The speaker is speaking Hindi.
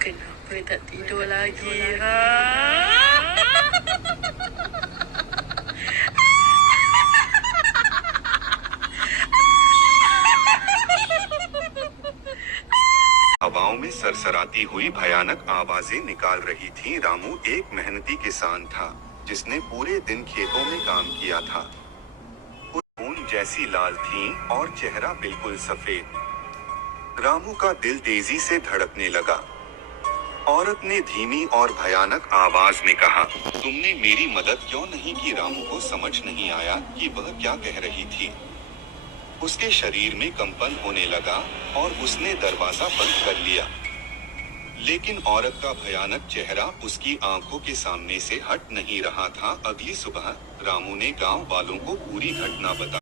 Kenapa tak tidur lagi, ha? हवाओं में सरसराती हुई भयानक आवाजें निकाल रही थी। रामू एक मेहनती किसान था जिसने पूरे दिन खेतों में काम किया था। ऊन जैसी लाल थी और चेहरा बिल्कुल सफेद। रामू का दिल तेजी से धड़कने लगा। औरत ने धीमी और भयानक आवाज में कहा, तुमने मेरी मदद क्यों नहीं की? रामू को समझ नहीं आया कि वह क्या कह रही थी। उसके शरीर में कंपन होने लगा और उसने दरवाजा बंद कर लिया। लेकिन औरत का भयानक चेहरा उसकी आंखों के सामने से हट नहीं रहा था। अगली सुबह रामू ने गांव वालों को पूरी घटना बताई।